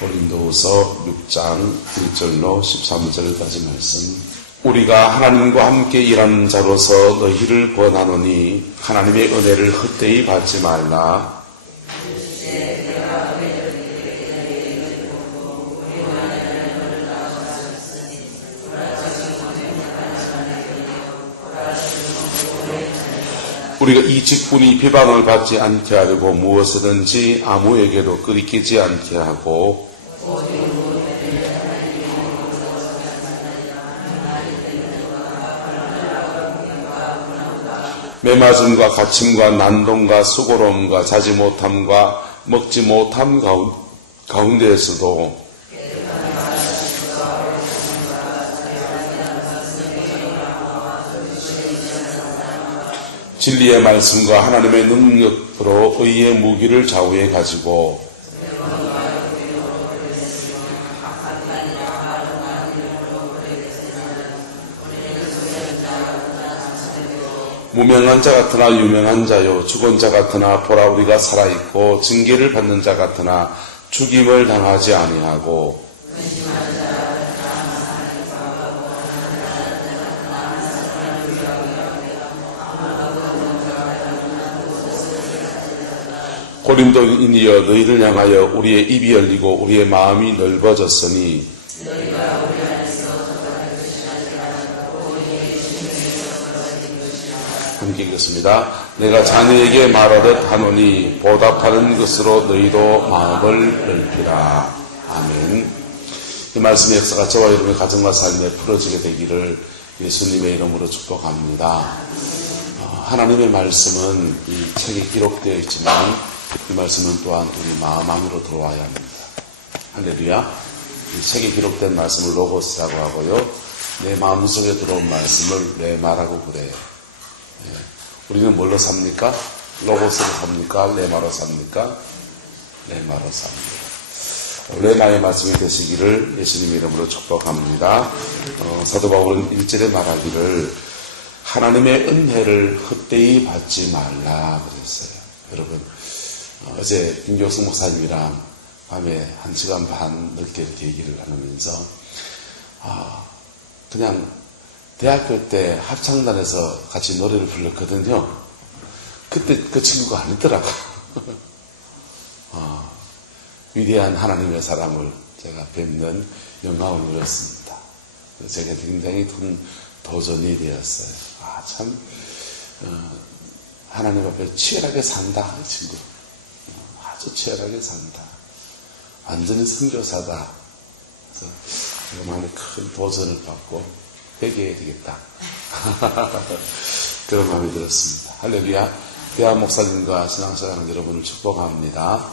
고린도후서 6장 1절로 13절까지 말씀. 우리가 하나님과 함께 일하는 자로서 너희를 권하노니 하나님의 은혜를 헛되이 받지 말라. 우리가 이 직분이 비방을 받지 않게 하려고 무엇이든지 아무에게도 끄리끼지 않게 하고 매맞음과 갇힘과 난동과 수고로움과 자지 못함과 먹지 못함 가운데에서도 진리의 말씀과 하나님의 능력으로 의의 무기를 좌우에 가지고 무명한 자 같으나 유명한 자요 죽은 자 같으나 보라 우리가 살아있고 징계를 받는 자 같으나 죽임을 당하지 아니하고 고린도인이여 너희를 향하여 우리의 입이 열리고 우리의 마음이 넓어졌으니 함께 읽겠습니다. 내가 자네에게 말하듯 하노니 보답하는 것으로 너희도 마음을 넓히라. 아멘. 이 말씀의 역사가 저와 여러분의 가정과 삶에 풀어지게 되기를 예수님의 이름으로 축복합니다. 하나님의 말씀은 이 책에 기록되어 있지만 이 말씀은 또한 우리 마음 안으로 들어와야 합니다. 할렐루야. 이 책에 기록된 말씀을 로고스라고 하고요. 내 마음속에 들어온 말씀을 레마라고 그래요. 우리는 뭘로 삽니까? 로고스로 삽니까? 레마로 삽니까? 레마로 삽니다. 레마의 말씀이 되시기를 예수님 이름으로 축복합니다. 사도 바울은 1절에 말하기를 하나님의 은혜를 헛되이 받지 말라 그랬어요. 여러분 어제 김교숙 목사님이랑 밤에 1시간 반 늦게 이렇게 얘기를 나누면서 그냥 대학교 때 합창단에서 같이 노래를 불렀거든요. 그때 그 친구가 아니더라고. 위대한 하나님의 사람을 제가 뵙는 영광을 누렸습니다. 제가 굉장히 큰 도전이 되었어요. 참 하나님 앞에 치열하게 산다 이 친구. 아주 치열하게 산다. 완전히 선교사다. 그래서 제가 마음에 큰 도전을 받고 회개해야 되겠다. 그런 마음이 들었습니다. 할렐루야. 대한 목사님과 신앙사랑 여러분을 축복합니다.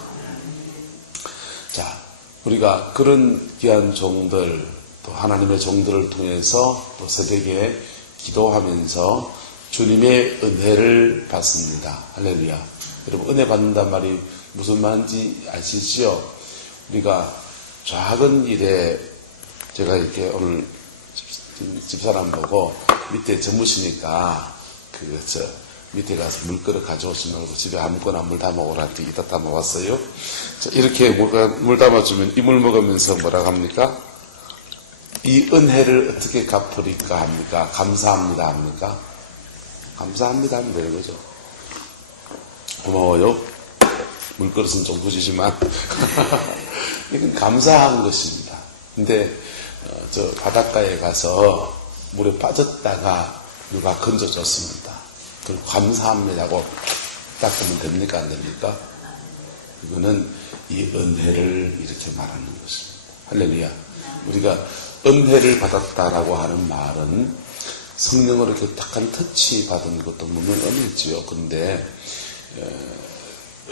자, 우리가 그런 귀한 종들, 또 하나님의 종들을 통해서 또 새벽에 기도하면서 주님의 은혜를 받습니다. 할렐루야. 여러분, 은혜 받는단 말이 무슨 말인지 아시지요? 우리가 작은 일에 제가 이렇게 오늘 집사람 보고 밑에 주무시니까 밑에 가서 물그릇 가져오지 말고 집에 아무거나 물 담아오라 って이따 담아왔어요. 이렇게 물 담아주면 이 물 먹으면서 뭐라고 합니까? 이 은혜를 어떻게 갚으리까 합니까? 감사합니다 합니까? 감사합니다 하면 되는 거죠. 고마워요. 물그릇은 좀 부지지만 이건 감사한 것입니다. 근데 저 바닷가에 가서 물에 빠졌다가 누가 건져줬습니다. 그걸 감사합니다고 닦으면 됩니까? 안 됩니까? 이거는 이 은혜를 이렇게 말하는 것입니다. 할렐루야. 우리가 은혜를 받았다라고 하는 말은 성령으로 이렇게 딱한 터치 받은 것도 물론 은혜지요. 근데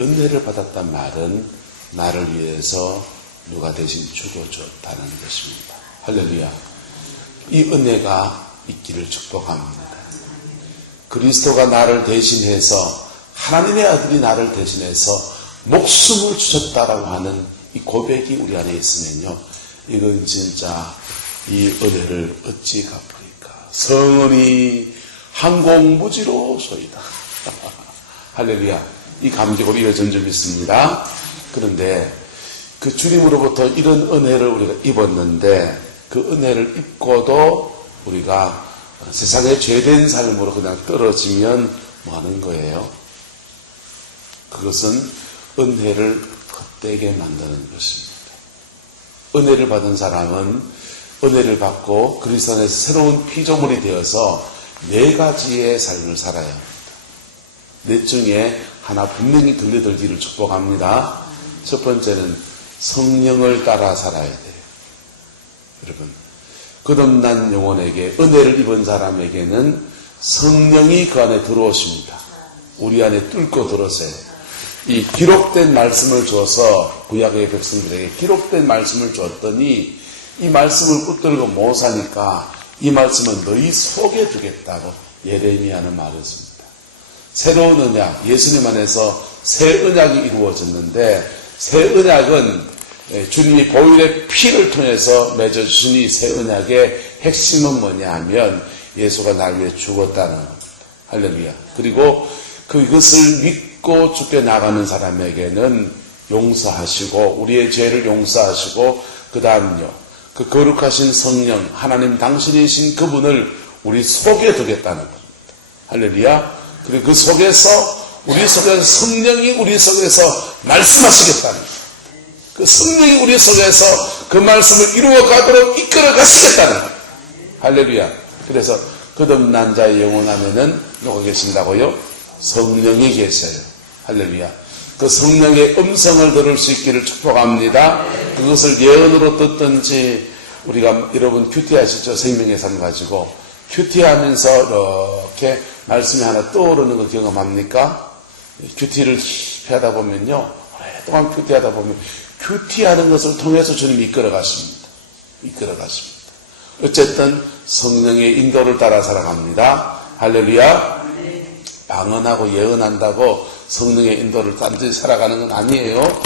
은혜를 받았단 말은 나를 위해서 누가 대신 죽어줬다는 것입니다. 할렐루야. 이 은혜가 있기를 축복합니다. 그리스도가 나를 대신해서 하나님의 아들이 나를 대신해서 목숨을 주셨다라고 하는 이 고백이 우리 안에 있으면요. 이건 진짜 이 은혜를 어찌 갚으리까. 성은이 항공무지로소이다. 할렐루야. 이 감격으로 이어진 줄 믿습니다. 그런데 그 주님으로부터 이런 은혜를 우리가 입었는데 그 은혜를 입고도 우리가 세상의 죄된 삶으로 그냥 떨어지면 뭐 하는 거예요? 그것은 은혜를 헛되게 만드는 것입니다. 은혜를 받은 사람은 은혜를 받고 그리스도 안에서 새로운 피조물이 되어서 4가지의 삶을 살아야 합니다. 넷 중에 하나 분명히 들려들기를 축복합니다. 첫 번째는 성령을 따라 살아야 돼요. 여러분, 거듭난 영혼에게 은혜를 입은 사람에게는 성령이 그 안에 들어오십니다. 우리 안에 뚫고 들어서요. 이 기록된 말씀을 줘서 구약의 백성들에게 기록된 말씀을 줬더니 이 말씀을 붙들고 못 사니까 이 말씀은 너희 속에 두겠다고 예레미야는 말했습니다. 새로운 언약, 예수님 안에서 새 언약이 이루어졌는데 새 언약은 주님이 보혈의 피를 통해서 맺어주신 이 새 언약의 핵심은 뭐냐 하면 예수가 날 위해 죽었다는 겁니다. 할렐루야. 그리고 그것을 믿고 죽게 나가는 사람에게는 용서하시고 우리의 죄를 용서하시고 그 다음요. 그 거룩하신 성령 하나님 당신이신 그분을 우리 속에 두겠다는 겁니다. 할렐루야. 그리고 그 속에서 우리 속에서 성령이 우리 속에서 말씀하시겠다는 겁니다. 그 성령이 우리 속에서 그 말씀을 이루어가도록 이끌어 가시겠다는 겁니다. 할렐루야. 그래서 거듭난 자의 영혼 안에는 누가 계신다고요? 성령이 계셔요. 할렐루야. 그 성령의 음성을 들을 수 있기를 축복합니다. 그것을 예언으로 듣든지 우리가 여러분 큐티 하시죠? 생명의 삶 가지고 큐티 하면서 이렇게 말씀이 하나 떠오르는 거 경험합니까? 큐티를 하다 보면요, 오랫동안 큐티 하다 보면 큐티 하는 것을 통해서 주님이 이끌어 가십니다. 이끌어 가십니다. 어쨌든 성령의 인도를 따라 살아갑니다. 할렐루야. 방언하고 예언한다고 성령의 인도를 딴지 살아가는 건 아니에요.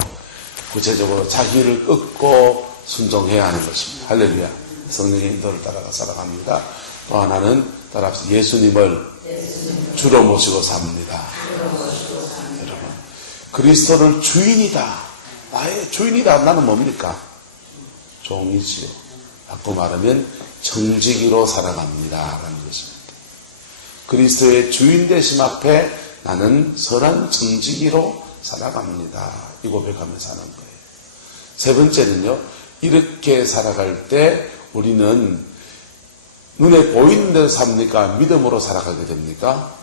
구체적으로 자기를 끊고 순종해야 하는 것입니다. 할렐루야. 성령의 인도를 따라가 살아갑니다. 또 하나는 따라서 예수님을 주로 모시고 삽니다. 여러분, 그리스도를 주인이다. 나의 주인이다. 나는 뭡니까? 종이지요. 바꿔 말하면 정직이로 살아갑니다. 라는 것입니다. 그리스도의 주인 되심 앞에 나는 선한 정직이로 살아갑니다. 이 고백하면서 사는 거예요. 세 번째는요, 이렇게 살아갈 때 우리는 눈에 보이는 대로 삽니까? 믿음으로 살아가게 됩니까?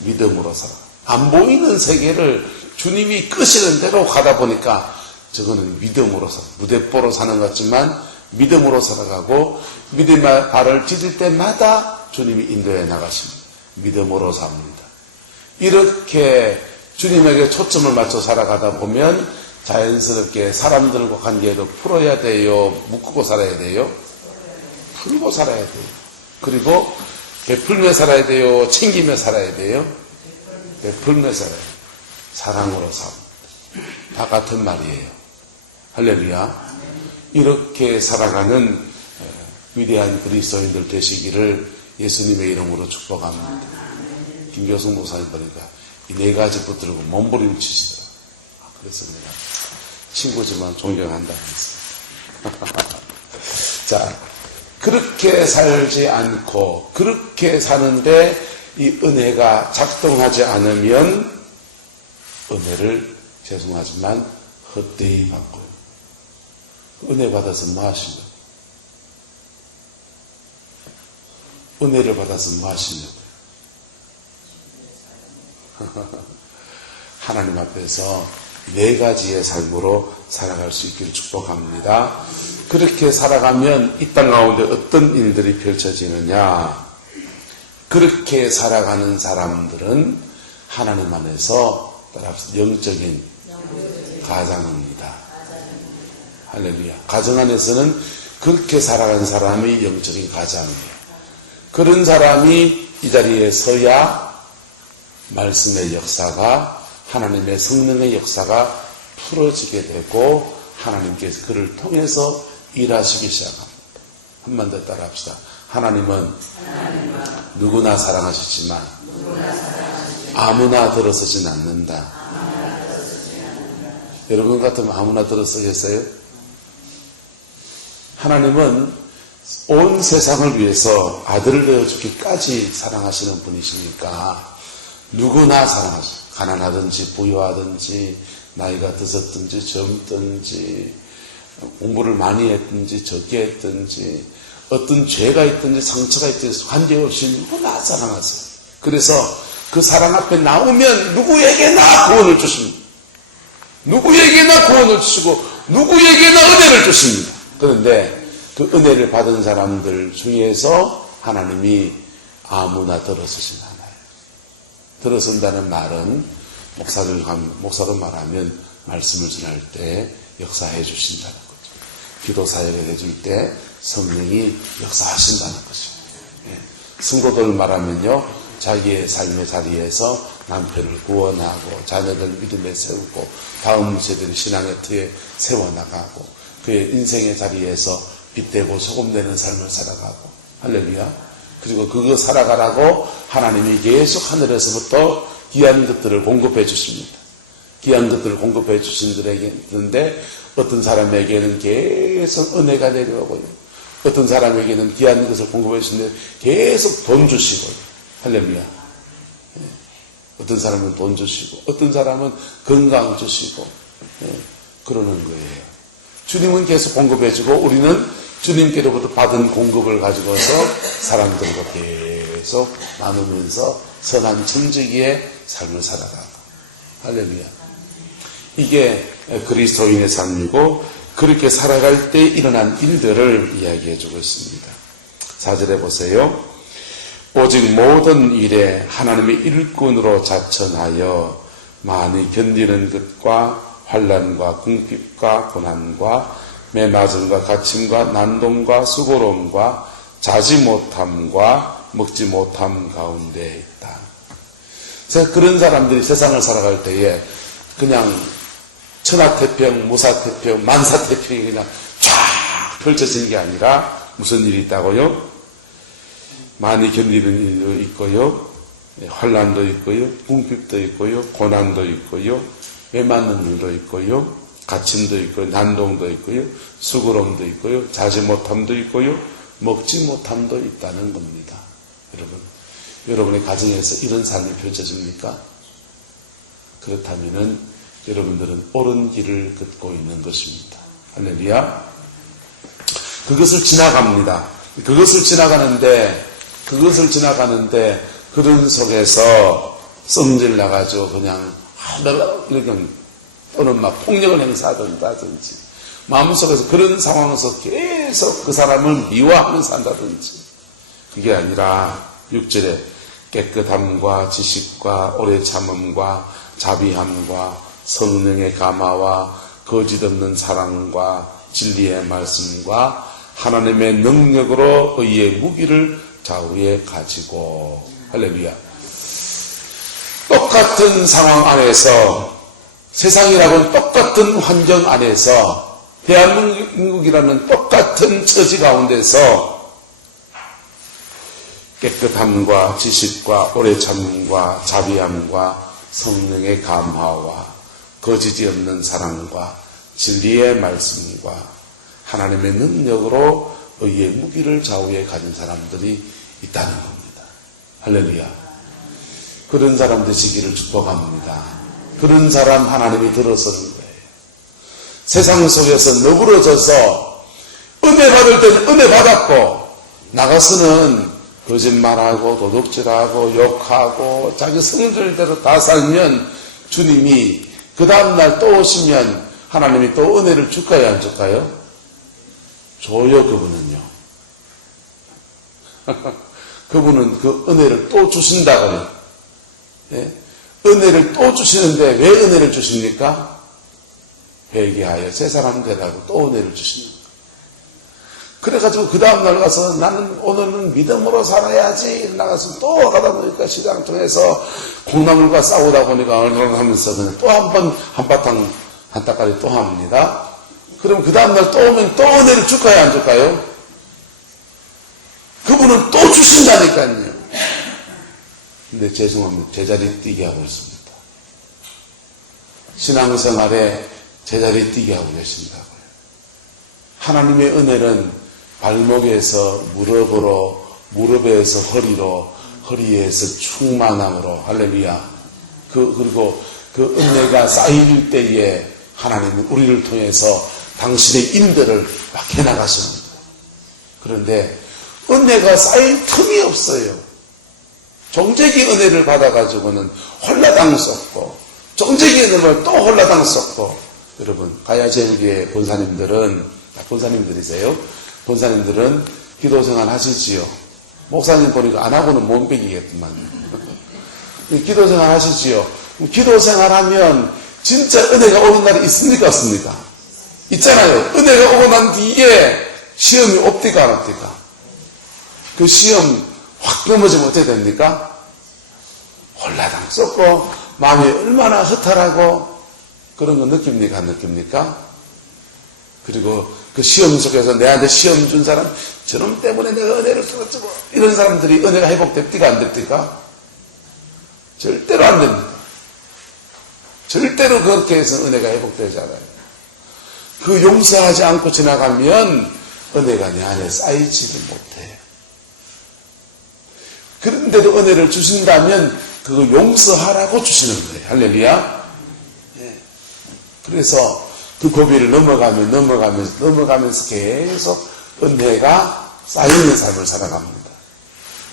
믿음으로 살아. 안 보이는 세계를 주님이 끄시는 대로 가다 보니까 저거는 믿음으로 살아. 무대뽀로 사는 것 같지만 믿음으로 살아가고 믿음의 발을 디딜 때마다 주님이 인도해 나가십니다. 믿음으로 삽니다. 이렇게 주님에게 초점을 맞춰 살아가다 보면 자연스럽게 사람들과 관계도 풀어야 돼요? 묶고 살아야 돼요? 풀고 살아야 돼요. 그리고 베풀며 살아야 돼요? 챙기며 살아야 돼요? 베풀며 살아야 돼요. 사랑으로 삽니다. 다 같은 말이에요. 할렐루야. 이렇게 살아가는 위대한 그리스도인들 되시기를 예수님의 이름으로 축복합니다. 김교성 목사님 보니까 이 4가지 붙들고 몸부림 치시더라고요. 그래서 내가 친구지만 존경한다 그랬습니다. 자, 그렇게 살지 않고 그렇게 사는데 이 은혜가 작동하지 않으면 은혜를 죄송하지만 헛되이 받고요. 은혜 받아서 뭐 하시냐고. 은혜를 받아서 뭐 하시냐고요. 하나님 앞에서 4가지의 삶으로 살아갈 수 있기를 축복합니다. 그렇게 살아가면 이 땅 가운데 어떤 일들이 펼쳐지느냐. 그렇게 살아가는 사람들은 하나님 안에서 따라서 영적인 가장입니다. 할렐루야. 가정 안에서는 그렇게 살아가는 사람이 영적인 가장이에요. 그런 사람이 이 자리에 서야 말씀의 역사가, 하나님의 성령의 역사가 풀어지게 되고 하나님께서 그를 통해서 일하시기 시작합니다. 한 번 더 따라합시다. 하나님은 누구나 사랑하시지만 아무나 들어서진 않는다. 여러분 같으면 아무나 들어 쓰겠어요? 하나님은 온 세상을 위해서 아들을 내어주기까지 사랑하시는 분이시니까 누구나 사랑하시죠. 가난하든지 부유하든지 나이가 드셨든지 젊든지 공부를 많이 했든지 적게 했든지 어떤 죄가 있든지 상처가 있든지 관계없이 누구나 사랑하세요. 그래서 그 사랑 앞에 나오면 누구에게나 구원을 주십니다. 누구에게나 구원을 주시고 누구에게나 은혜를 주십니다. 그런데 그 은혜를 받은 사람들 중에서 하나님이 아무나 들어서진 않아요. 들어선다는 말은 목사로 말하면 말씀을 전할 때 역사해 주신다는 거죠. 기도 사역을 해줄 때 성령이 역사하신다는 것입니다. 성도들 말하면요, 자기의 삶의 자리에서 남편을 구원하고 자녀들 믿음에 세우고 다음 세대를 신앙의 틀에 세워나가고 그의 인생의 자리에서 빛되고 소금되는 삶을 살아가고 할렐루야. 그리고 그거 살아가라고 하나님이 계속 하늘에서부터 귀한 것들을 공급해 주십니다. 귀한 것들을 공급해 주신 분들에게 있는데 어떤 사람에게는 계속 은혜가 내려오고요. 어떤 사람에게는 귀한 것을 공급해 주시는데 계속 돈 주시고요. 할렐루야. 어떤 사람은 돈 주시고 어떤 사람은 건강 주시고 그러는 거예요. 주님은 계속 공급해 주고 우리는 주님께로부터 받은 공급을 가지고서 사람들과 계속 나누면서 선한 청지기의 삶을 살아가고 할렐루야. 이게 그리스도인의 삶이고 그렇게 살아갈 때 일어난 일들을 이야기해 주고 있습니다. 4절에 보세요. 오직 모든 일에 하나님의 일꾼으로 자천하여 많이 견디는 것과 환난과 궁핍과 고난과 매맞음과 갇힘과 난동과 수고로움과 자지 못함과 먹지 못함 가운데 있다. 그런 사람들이 세상을 살아갈 때에 그냥 천하태평, 무사태평, 만사태평이 그냥 쫙 펼쳐지는 게 아니라 무슨 일이 있다고요? 많이 견디는 일도 있고요. 환난도 있고요. 궁핍도 있고요. 고난도 있고요. 매맞는 일도 있고요. 갇힘도 있고요. 난동도 있고요. 수고로움도 있고요. 자지 못함도 있고요. 먹지 못함도 있다는 겁니다. 여러분의 가정에서 이런 삶이 펼쳐집니까? 그렇다면은 여러분들은 옳은 길을 걷고 있는 것입니다. 할렐루야. 그것을 지나갑니다. 그것을 지나가는데 그런 속에서 썸질 나가지고 그냥 이렇게 또는 막 폭력을 행사하든지 마음속에서 그런 상황에서 계속 그 사람을 미워하면서 산다든지 그게 아니라 6절에 깨끗함과 지식과 오래 참음과 자비함과 성령의 감화와 거짓 없는 사랑과 진리의 말씀과 하나님의 능력으로 의의 무기를 좌우에 가지고 할렐루야. 똑같은 상황 안에서 세상이라고는 똑같은 환경 안에서 대한민국이라는 똑같은 처지 가운데서 깨끗함과 지식과 오래 참음과 자비함과 성령의 감화와 거짓이 없는 사랑과 진리의 말씀과 하나님의 능력으로 의의 무기를 좌우에 가진 사람들이 있다는 겁니다. 할렐루야. 그런 사람 되시기를 축복합니다. 그런 사람 하나님이 들어서는 거예요. 세상 속에서 너그러져서 은혜 받을 때는 은혜 받았고 나가서는 거짓말하고 도둑질하고 욕하고 자기 성질대로 다 살면 주님이 그 다음날 또 오시면 하나님이 또 은혜를 줄까요 안 줄까요? 줘요. 그분은요. 그분은 그 은혜를 또 주신다고요. 예? 은혜를 또 주시는데 왜 은혜를 주십니까? 회개하여 새 사람 되라고 또 은혜를 주십니다. 그래가지고 그 다음날 가서 나는 오늘은 믿음으로 살아야지 나가서 또 가다 보니까 시장 통해서 콩나물과 싸우다 보니까 얼렁 하면서 그냥 또 한 번 한바탕 한따까리 또 합니다. 그럼 그 다음날 또 오면 또 은혜를 줄까요 안 줄까요? 그분은 또 주신다니까요. 근데 죄송합니다. 제자리 뛰게 하고 있습니다. 신앙생활에 제자리에 뛰게 하고 계신다고요. 하나님의 은혜는 발목에서 무릎으로, 무릎에서 허리로, 허리에서 충만함으로, 할렐루야. 그리고 그 은혜가 쌓일 때에 하나님은 우리를 통해서 당신의 인도를 막 해나가시는 거예요. 그런데 은혜가 쌓일 틈이 없어요. 정죄기 은혜를 받아가지고는 홀라당 썩고, 정죄기 은혜를 또 홀라당 썩고. 여러분, 가야제일교회 본사님들은, 본사님들이세요? 본사님들은 기도생활 하시지요? 목사님 보니까 안 하고는 못 베기겠구만. 기도생활 하시지요? 기도생활 하면 진짜 은혜가 오는 날이 있습니까? 없습니까? 있잖아요. 은혜가 오고 난 뒤에 시험이 없디가 안 없디가? 그 시험 확 넘어지면 어떻게 됩니까? 홀라당 썩고 마음이 얼마나 허탈하고 그런 거 느낍니까? 안 느낍니까? 그리고 그 시험 속에서 내한테 시험 준 사람, 저놈 때문에 내가 은혜를 쓰러지고, 이런 사람들이 은혜가 회복됩니까? 안 됩니까? 절대로 안 됩니다. 절대로 그렇게 해서 은혜가 회복되잖아요. 그 용서하지 않고 지나가면 은혜가 내 안에 쌓이지를 못해요. 그런데도 은혜를 주신다면 그거 용서하라고 주시는 거예요. 할렐루야. 예. 그래서 그 고비를 넘어가면서 계속 은혜가 쌓이는 삶을 살아갑니다.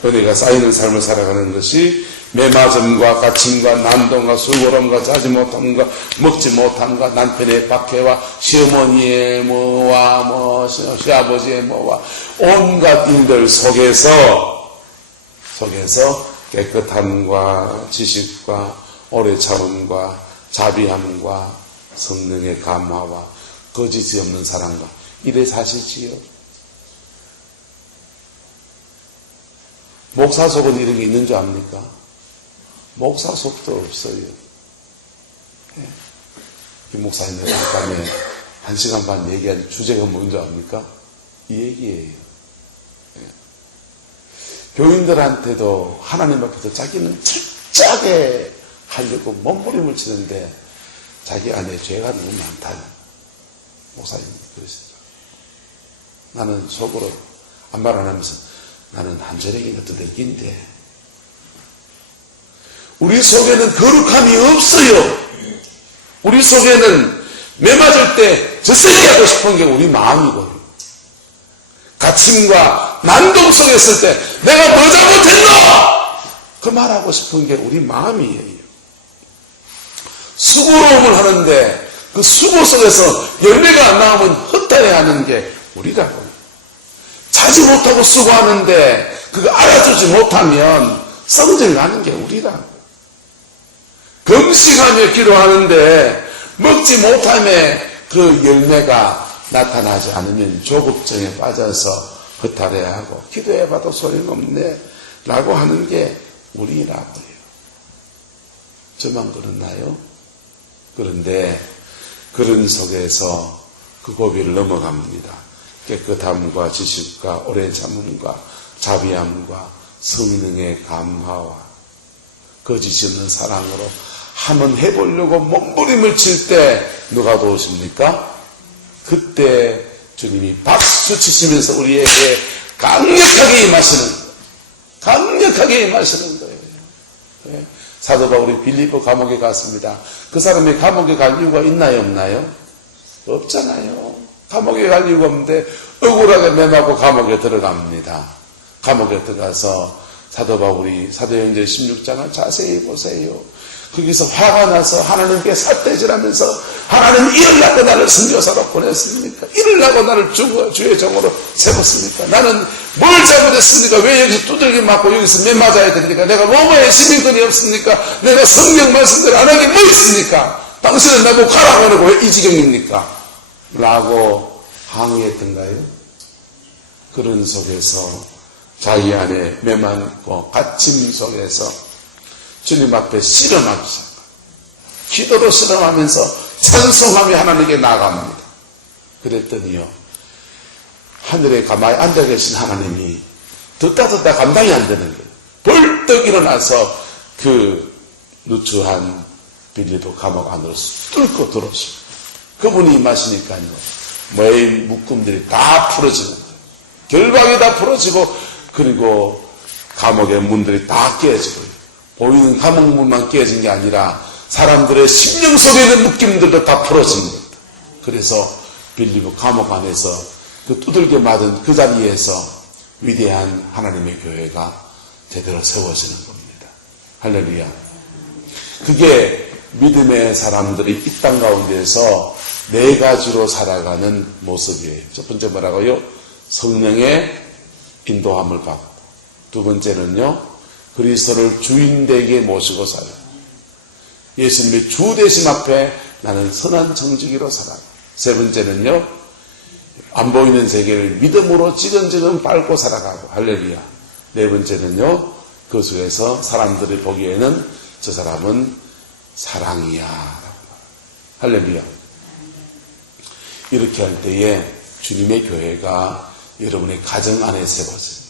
은혜가 쌓이는 삶을 살아가는 것이 매맞음과 갇힘과 난동과 수고름과 자지 못함과 먹지 못함과 남편의 박해와 시어머니의 뭐와 시아버지의 뭐와 온갖 일들 속에서 깨끗함과 지식과 오래 참음과 자비함과 성령의 감화와 거짓이 없는 사랑과 이래 사시지요. 목사 속은 이런 게 있는 줄 압니까? 목사 속도 없어요. 네. 이 목사님들 밤에 1시간 반 얘기한 주제가 뭔지 압니까? 이 얘기예요. 네. 교인들한테도 하나님 앞에서 자기는 철저하게 하려고 몸부림을 치는데 자기 안에 죄가 너무 많다는 목사님이 그러시더라고요. 나는 속으로 아무 말 안 하면서 나는 한절에게 같은 애기인데 우리 속에는 거룩함이 없어요. 우리 속에는 매맞을 때 저세게 하고 싶은 게 우리 마음이고요. 갇힘과 난동 속에 있을 때 내가 뭐 잘못했나? 그 말하고 싶은 게 우리 마음이에요. 수고로움을 하는데 그 수고 속에서 열매가 안 나오면 헛다해하는 게 우리라고요. 자지 못하고 수고하는데 그거 알아주지 못하면 성질 나는 게 우리라고요. 금식하며 기도하는데 먹지 못함에 그 열매가 나타나지 않으면 조급증에 빠져서 허탈해하고 기도해봐도 소용없네 라고 하는 게 우리라고요. 저만 그렇나요? 그런데 그런 속에서 그 고비를 넘어갑니다. 깨끗함과 지식과 오래 참음과 자비함과 성령의 감화와 거짓이 없는 사랑으로 한번 해보려고 몸부림을 칠 때 누가 도우십니까? 그때 주님이 박수 치시면서 우리에게 강력하게 임하시는 거예요. 강력하게 임하시는 거예요. 네. 사도 바울이 빌립보 감옥에 갔습니다. 그 사람이 감옥에 갈 이유가 있나요? 없나요? 없잖아요. 감옥에 갈 이유가 없는데 억울하게 매맞고 감옥에 들어갑니다. 감옥에 들어가서 사도 바울이 사도행전 16장을 자세히 보세요. 거기서 화가 나서 하나님께 삿대질하면서 하나님 이러려고 나를 선교사로 보냈습니까? 이러려고 나를 주의 종으로 세웠습니까? 나는 뭘 잘못했습니까? 왜 여기서 두들겨 맞고 여기서 매 맞아야 됩니까? 내가 로마의 시민권이 없습니까? 내가 성경 말씀대로 안 하게 뭐 있습니까? 당신은 나보고 가라고 하고 왜 이 지경입니까? 라고 항의했던가요? 그런 속에서 자기 안에 매맞고 갇힘 속에서 주님 앞에 실험하기 시작합니다. 기도로 실험하면서 찬송하며 하나님께 나아갑니다. 그랬더니요, 하늘에 가만히 앉아 계신 하나님이 듣다 감당이 안 되는 거예요. 벌떡 일어나서 그 누추한 빌립보 감옥 안으로 뚫고 들어오십니다. 그분이 임하시니까요. 모인 묶음들이 다 풀어지는 거예요. 결박이 다 풀어지고 그리고 감옥의 문들이 다 깨지고요. 보이는 감옥 문만 깨진 게 아니라 사람들의 심령 속에 있는 묶임들도 다 풀어진 겁니다. 그래서 빌립보 감옥 안에서 그 두들겨 맞은 그 자리에서 위대한 하나님의 교회가 제대로 세워지는 겁니다. 할렐루야. 그게 믿음의 사람들이 이 땅 가운데서 네 가지로 살아가는 모습이에요. 첫 번째 뭐라고요? 성령의 인도함을 받고, 두 번째는요, 그리스도를 주인되게 모시고 살아요. 예수님의 주 되심 앞에 나는 선한 정직이로 살아요. 세 번째는요, 안 보이는 세계를 믿음으로 찌근찌근 밟고 살아가고, 할렐루야. 네 번째는요, 그 속에서 사람들이 보기에는 저 사람은 사랑이야. 할렐루야. 이렇게 할 때에 주님의 교회가 여러분의 가정 안에 세워집니다.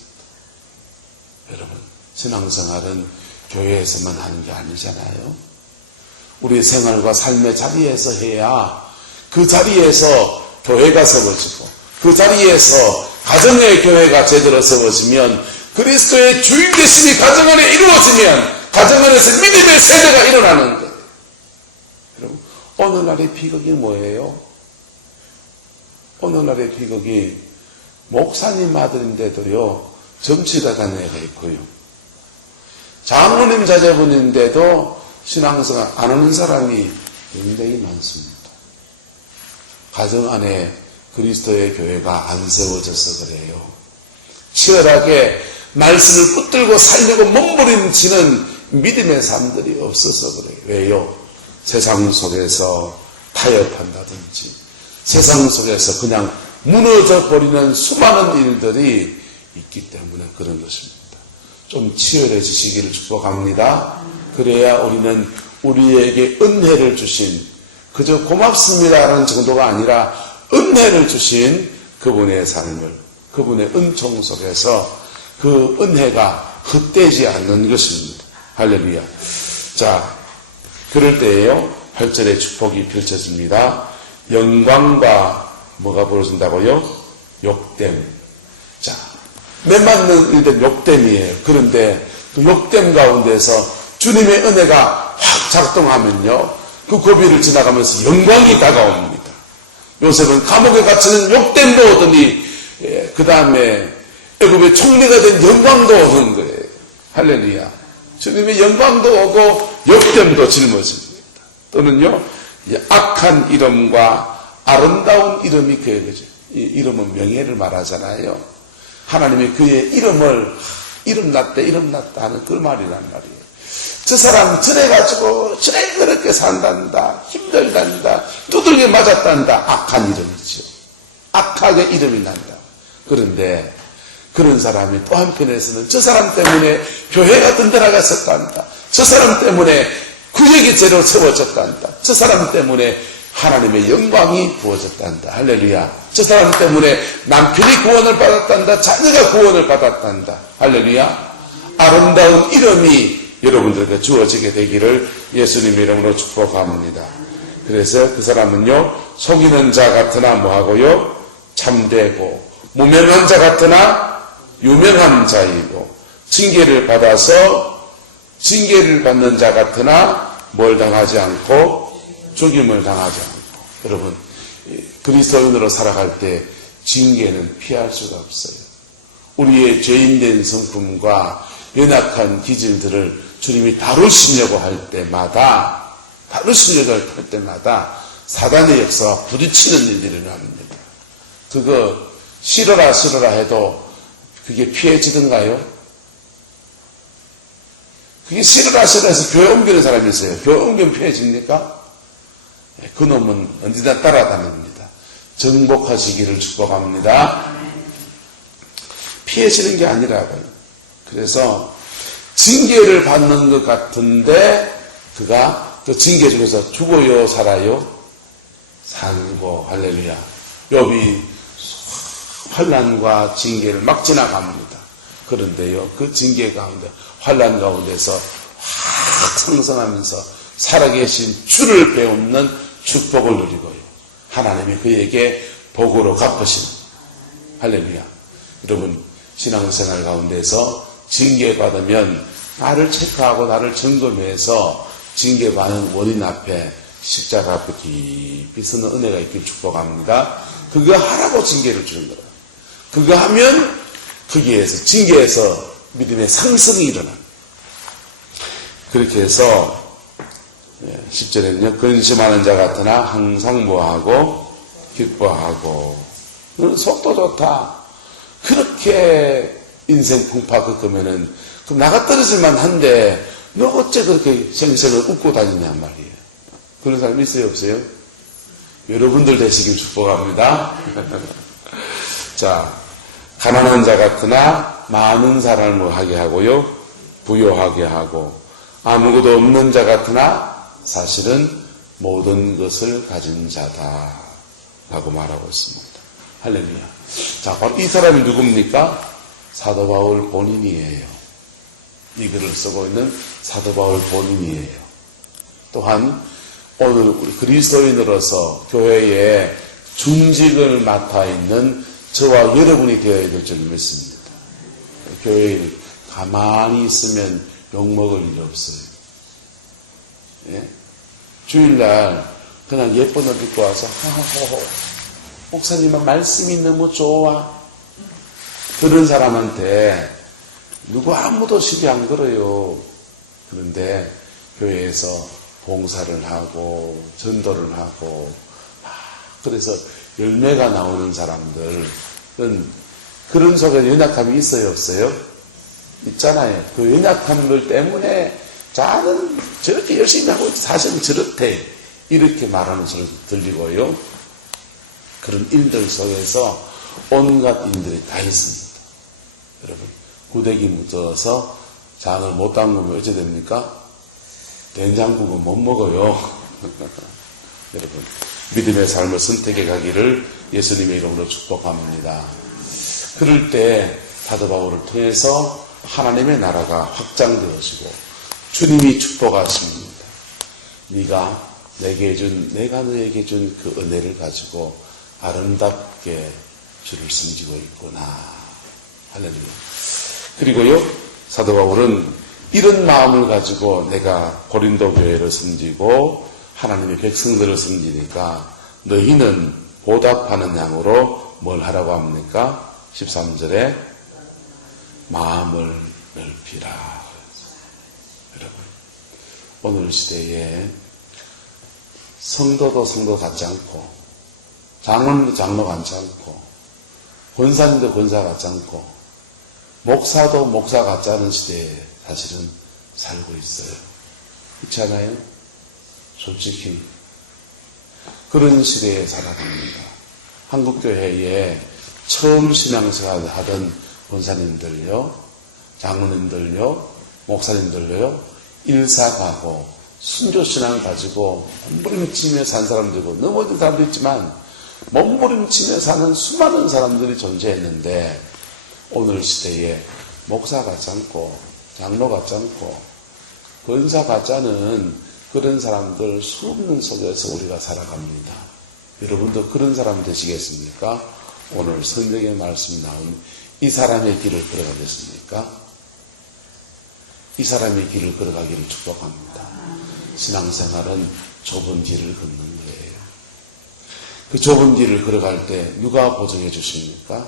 여러분, 신앙생활은 교회에서만 하는 게 아니잖아요. 우리 생활과 삶의 자리에서 해야 그 자리에서 교회가 세워지고 그 자리에서 가정의 교회가 제대로 세워지면 그리스도의 주인 되심이 가정 안에 이루어지면 가정 안에서 믿음의 세대가 일어나는 거예요. 여러분, 오늘날의 비극이 뭐예요? 오늘날의 비극이 목사님 아들인데도요, 정치가단 애가 있고요. 장로님 자제분인데도 신앙생활 안 하는 사람이 굉장히 많습니다. 가정 안에 그리스도의 교회가 안 세워져서 그래요. 치열하게 말씀을 붙들고 살려고 몸부림치는 믿음의 사람들이 없어서 그래요. 왜요? 세상 속에서 타협한다든지 세상 속에서 그냥 무너져 버리는 수많은 일들이 있기 때문에 그런 것입니다. 좀 치열해지시기를 축복합니다. 그래야 우리는 우리에게 은혜를 주신, 그저 고맙습니다라는 정도가 아니라 은혜를 주신 그분의 삶을, 그분의 은총 속에서 그 은혜가 헛되지 않는 것입니다. 할렐루야. 자, 그럴 때에요, 8절의 축복이 펼쳐집니다. 영광과 뭐가 벌어진다고요? 욕됨. 자, 매맞는 일들 욕됨이에요. 그런데 그 욕됨 가운데서 주님의 은혜가 확 작동하면요, 그 고비를 지나가면서 영광이 다가옵니다. 요셉은 감옥에 갇히는 욕됨도 오더니 그 다음에 애굽의 총리가 된 영광도 오는 거예요. 할렐루야. 주님의 영광도 오고 욕됨도 짊어집니다. 또는요, 악한 이름과 아름다운 이름이 그의 거죠. 이 이름은 명예를 말하잖아요. 하나님이 그의 이름을 이름 났다 하는 그 말이란 말이에요. 저 사람 저래가지고 저래 그렇게 산단다, 힘들단다, 두들겨 맞았단다. 악한 이름이죠. 악하게 이름이 난다. 그런데 그런 사람이 또 한편에서는 저 사람 때문에 교회가 든든하겠었단다. 저 사람 때문에 구역이 제대로 세워졌단다. 저 사람 때문에 하나님의 영광이 부어졌단다. 할렐루야. 저 사람 때문에 남편이 구원을 받았단다. 자녀가 구원을 받았단다. 할렐루야. 아름다운 이름이 여러분들에게 주어지게 되기를 예수님의 이름으로 축복합니다. 그래서 그 사람은요, 속이는 자 같으나 뭐하고요? 참되고, 무명한 자 같으나 유명한 자이고, 징계를 받아서 징계를 받는 자 같으나 뭘 당하지 않고 죽임을 당하지 않고. 여러분, 그리스도인으로 살아갈 때 징계는 피할 수가 없어요. 우리의 죄인된 성품과 연약한 기질들을 주님이 다루시려고 할 때마다 사단의 역사와 부딪히는 일들이 일어납니다. 그거 싫어라 해도 그게 피해지던가요? 그게 싫어라 해서 교회 옮기는 사람이 있어요. 교회 옮기면 피해집니까? 그 놈은 언제나 따라다닙니다. 정복하시기를 축복합니다. 피해지는 게 아니라고요. 그래서 징계를 받는 것 같은데 그가 그 징계 중에서 죽어요, 살아요? 살고. 할렐루야. 욥이 환난과 징계를 막 지나갑니다. 그런데요, 그 징계 가운데, 환난 가운데서 확 상승하면서 살아계신 주를 배우는 축복을 누리고요. 하나님이 그에게 복으로 갚으시는. 할렐루야. 여러분, 신앙생활 가운데서 징계받으면 나를 체크하고 나를 점검해서 징계받는 원인 앞에 십자가 앞에 깊이 서는 은혜가 있길 축복합니다. 그거 하라고 징계를 주는 거라. 그거 하면 거기에서 징계에서 믿음의 상승이 일어나. 그렇게 해서 10절에는요. 근심하는 자 같으나 항상 뭐하고 기뻐하고 속도 좋다. 그렇게 인생 풍파 겪으면은 그럼 나가 떨어질만 한데 너 어째 그렇게 생생을 웃고 다니냔 말이에요. 그런 사람 있어요 없어요? 여러분들 되시길 축복합니다. 자, 가난한 자 같으나 많은 사람을 뭐하게 하고요, 부요하게 하고, 아무것도 없는 자 같으나 사실은 모든 것을 가진 자다 라고 말하고 있습니다. 할렐루야. 자, 바로 이 사람이 누굽니까? 사도 바울 본인이에요. 이 글을 쓰고 있는 사도 바울 본인이에요. 또한 오늘 우리 그리스도인으로서 교회에 중직을 맡아 있는 저와 여러분이 되어야 될 줄 믿습니다. 교회에 가만히 있으면 욕먹을 일이 없어요. 예? 주일날 그냥 예쁜 옷 입고 와서 하하호호 목사님은 말씀이 너무 좋아. 그런 사람한테 누구 아무도 시비 안 걸어요. 그런데 교회에서 봉사를 하고 전도를 하고 그래서 열매가 나오는 사람들은 그런 속에 연약함이 있어요 없어요? 있잖아요. 그 연약함들 때문에 자는 저렇게 열심히 하고 사실은 저렇대 이렇게 말하는 소리도 들리고요. 그런 일들 속에서 온갖 일들이 다 있습니다. 여러분, 구데기 묻어서 장을 못 담그면 어찌 됩니까? 된장국은 못 먹어요. 여러분, 믿음의 삶을 선택해 가기를 예수님의 이름으로 축복합니다. 그럴 때 사도 바울을 통해서 하나님의 나라가 확장되어지고 주님이 축복하십니다. 네가 내게 준, 내가 너에게 준 그 은혜를 가지고 아름답게 주를 섬기고 있구나. 할렐루야. 그리고요, 사도 바울은 이런 마음을 가지고 내가 고린도 교회를 섬기고 하나님의 백성들을 섬기니까 너희는 보답하는 양으로 뭘 하라고 합니까? 13절에 마음을 넓히라. 여러분, 오늘 시대에 성도도 성도 같지 않고 장로도 장로 같지 않고 권사님도 권사 같지 않고 목사도 목사 같지 않은 시대에 사실은 살고 있어요. 그렇지 않아요? 솔직히 그런 시대에 살아갑니다. 한국교회에 처음 신앙생활을 하던 권사님들요, 장로님들요, 목사님들요, 일사가고 순교신앙을 가지고 몸부림치며 산 사람들이고 넘어진 사람도 있지만 몸부림치며 사는 수많은 사람들이 존재했는데 오늘 시대에 목사 같지 않고 장로 같지 않고 권사 같지 않은 그런 사람들 수없는 속에서 우리가 살아갑니다. 여러분도 그런 사람 되시겠습니까? 오늘 성경의 말씀이 나온 이 사람의 길을 걸어가겠습니까? 이 사람의 길을 걸어가기를 축복합니다. 신앙생활은 좁은 길을 걷는 거예요. 그 좁은 길을 걸어갈 때 누가 보증해 주십니까?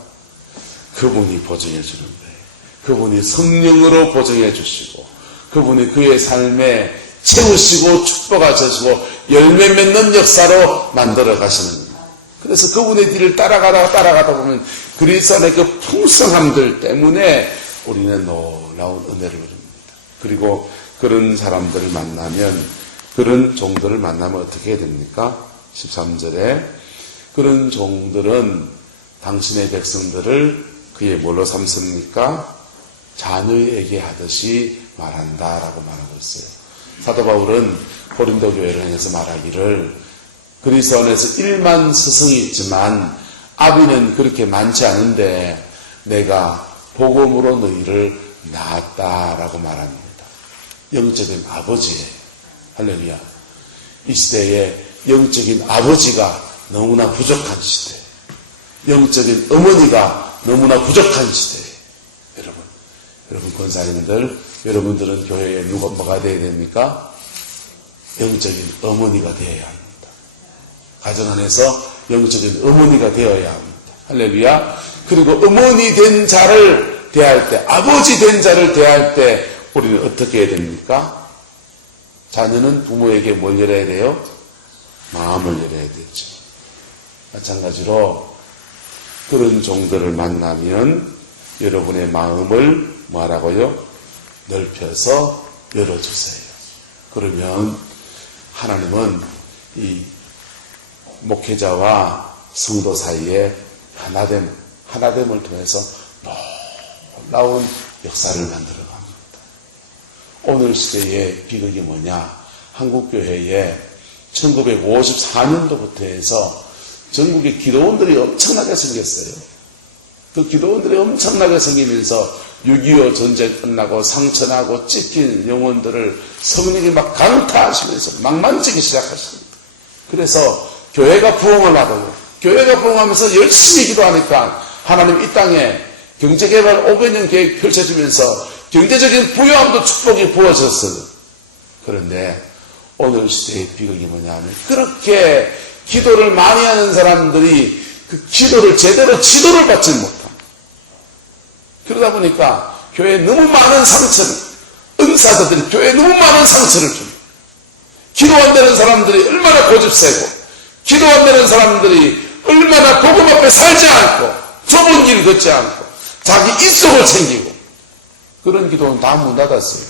그분이 보증해 주는 거예요. 그분이 성령으로 보증해 주시고 그분이 그의 삶에 채우시고 축복하시고 열매 맺는 역사로 만들어 가시는 거예요. 그래서 그분의 길을 따라가다 보면 그리스도 안의 그 풍성함들 때문에 우리는 놀라운 은혜를 누립니다. 그리고 그런 사람들을 만나면 그런 종들을 만나면 어떻게 해야 됩니까? 13절에 그런 종들은 당신의 백성들을 그의 뭘로 삼습니까? 자녀에게 하듯이 말한다라고 말하고 있어요. 사도 바울은 고린도 교회를 향해서 말하기를 그리스도 안에서 1만 스승이 있지만 아비는 그렇게 많지 않은데 내가 복음으로 너희를 낳았다라고 말합니다. 영적인 아버지예요. 할렐루야. 이 시대에 영적인 아버지가 너무나 부족한 시대, 영적인 어머니가 너무나 부족한 시대. 여러분 권사님들, 여러분들은 교회에 뭐가 되어야 됩니까? 영적인 어머니가 되어야 합니다. 가정 안에서 영적인 어머니가 되어야 합니다. 할렐루야. 그리고 어머니 된 자를 대할 때, 아버지 된 자를 대할 때 우리는 어떻게 해야 됩니까? 자녀는 부모에게 뭘 열어야 돼요? 마음을 열어야 되죠. 마찬가지로 그런 종들을 만나면 여러분의 마음을 뭐하라고요? 넓혀서 열어주세요. 그러면 하나님은 이 목회자와 성도 사이에 하나됨을 통해서 놀라운 역사를 만들어 갑니다. 오늘 시대의 비극이 뭐냐? 한국교회에 1954년도부터 해서 전국에 기도원들이 엄청나게 생겼어요. 그 기도원들이 엄청나게 생기면서 6.25 전쟁 끝나고 상처나고 찢긴 영혼들을 성령이 막 강타하시면서 막 만지기 시작하십니다. 그래서 교회가 부흥을 하고요. 교회가 부흥하면서 열심히 기도하니까 하나님 이 땅에 경제개발 500년 계획 펼쳐지면서 경제적인 부유함도 축복이 부어졌어요. 그런데 오늘 시대의 비극이 뭐냐면 그렇게 기도를 많이 하는 사람들이 그 기도를 제대로 지도를 받지 못합니다. 그러다 보니까 교회에 너무 많은 상처를, 은사자들이 교회에 너무 많은 상처를 줍니다. 기도 안 되는 사람들이 얼마나 고집세고, 기도 안 되는 사람들이 얼마나 복음 앞에 살지 않고, 좁은 길 걷지 않고, 자기 입속을 챙기고, 그런 기도는 다 문 닫았어요.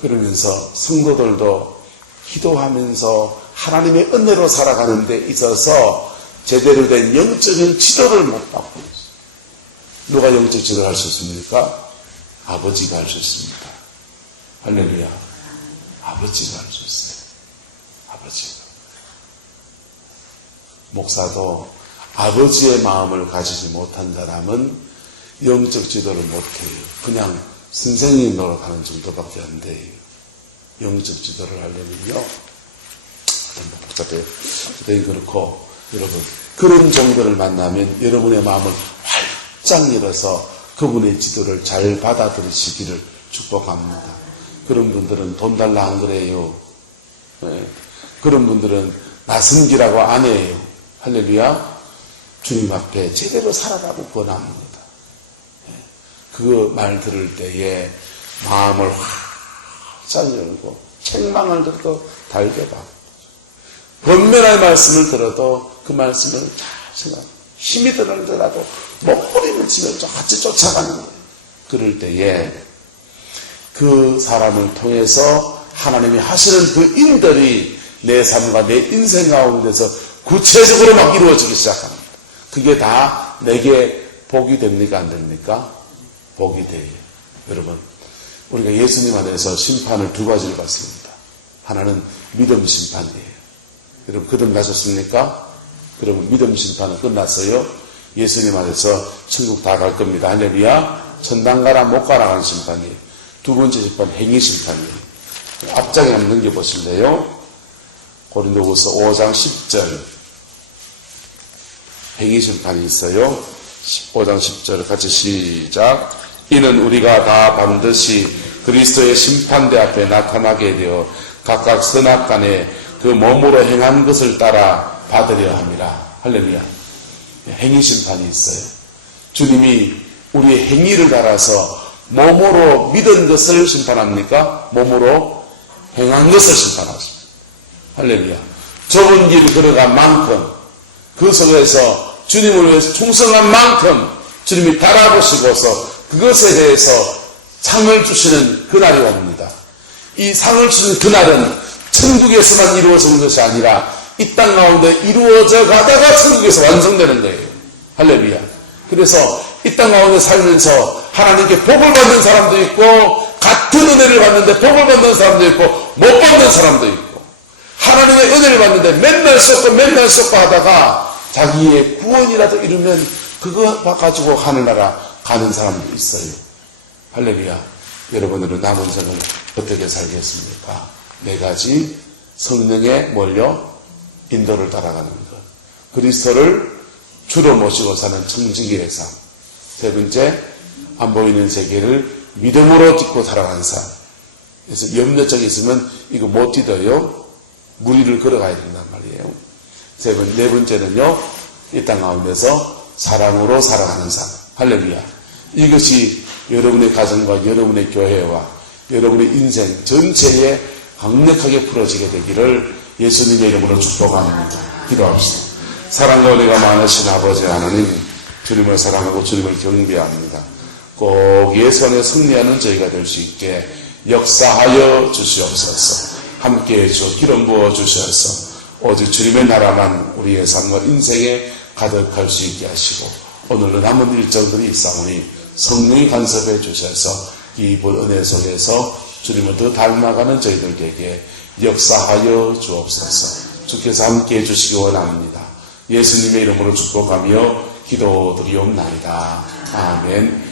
그러면서 성도들도 기도하면서 하나님의 은혜로 살아가는 데 있어서 제대로 된 영적인 지도를 못 받고 있어요. 누가 영적 지도를 할 수 있습니까? 아버지가 할 수 있습니다. 할렐루야. 아버지가 할 수 있어요. 아버지가. 목사도 아버지의 마음을 가지지 못한 사람은 영적 지도를 못해요. 그냥 선생님 노력하는 정도밖에 안 돼요. 영적 지도를 하려면요. 좀 복잡해요. 그렇고 여러분 그런 종들을 만나면 여러분의 마음을 활짝 열어서 그분의 지도를 잘 받아들이시기를 축복합니다. 그런 분들은 돈 달라 안 그래요. 네. 그런 분들은 나선기라고 안 해요. 할렐루야. 주님 앞에 제대로 살아가고 권합니다. 그 말 들을 때에 마음을 활짝 열고 책망을 들어도 달게 받고 권면의 말씀을 들어도 그 말씀을 잘 생각하고 힘이 들더라도 몸부림을 치면서 같이 쫓아가는 거예요. 그럴 때에 그 사람을 통해서 하나님이 하시는 그 인들이 내 삶과 내 인생 가운데서 구체적으로 막 이루어지기 시작합니다. 그게 다 내게 복이 됩니까? 안 됩니까? 복이 돼요. 여러분, 우리가 예수님 안에서 심판을 두 가지를 받습니다. 하나는 믿음 심판이에요. 여러분, 거듭나셨습니까? 그러면 믿음 심판은 끝났어요. 예수님 안에서 천국 다 갈 겁니다. 할렐루야. 천당 가라 못 가라 하는 심판이에요. 두 번째 심판 행위 심판이에요. 앞장에 한번 넘겨보실래요? 고린도후서 5장 10절 행위 심판이 있어요. 5장 10절 같이 시작. 이는 우리가 다 반드시 그리스도의 심판대 앞에 나타나게 되어 각각 선악간에 그 몸으로 행한 것을 따라 받으려 함이라. 할렐루야. 행위 심판이 있어요. 주님이 우리의 행위를 따라서 몸으로 믿은 것을 심판합니까? 몸으로 행한 것을 심판하십니다. 할렐루야. 좁은 길을 걸어간 만큼 그 속에서 주님을 위해서 충성한 만큼 주님이 달아보시고서 그것에 대해서 상을 주시는 그날이 옵니다. 이 상을 주시는 그날은 천국에서만 이루어지는 것이 아니라 이 땅 가운데 이루어져 가다가 천국에서 완성되는 거예요. 할렐루야. 그래서 이 땅 가운데 살면서 하나님께 복을 받는 사람도 있고 같은 은혜를 받는데 복을 받는 사람도 있고 못 받는 사람도 있고 하나님의 은혜를 받는데 맨날 쏟고 하다가 자기의 구원이라도 이루면 그거 가지고 하늘나라 가는 사람도 있어요. 할렐루야. 여러분들은 남은 생을 어떻게 살겠습니까? 네 가지 성령의 뭘요? 인도를 따라가는 것. 그리스도를 주로 모시고 사는 청지기의 삶. 세 번째, 안 보이는 세계를 믿음으로 딛고 살아가는 삶. 그래서 염려증이 있으면 이거 못 딛어요. 무리를 걸어가야 된단 말이에요. 네 번째는요, 이 땅 가운데서 사랑으로 살아가는 삶. 할렐루야. 이것이 여러분의 가정과 여러분의 교회와 여러분의 인생 전체에 강력하게 풀어지게 되기를 예수님의 이름으로 축복합니다. 기도합시다. 사랑과 은혜가 많으신 아버지 하나님, 주님을 사랑하고 주님을 경배합니다. 꼭 예선에 승리하는 저희가 될 수 있게 역사하여 주시옵소서. 함께해 주어 기름 부어 주셔서 오직 주님의 나라만 우리의 삶과 인생에 가득할 수 있게 하시고, 오늘은 남은 일정들이 있사오니 성령이 간섭해 주셔서 이 은혜 속에서 주님을 더 닮아가는 저희들에게 역사하여 주옵소서. 주께서 함께해 주시기 원합니다. 예수님의 이름으로 축복하며 기도드리옵나이다. 아멘.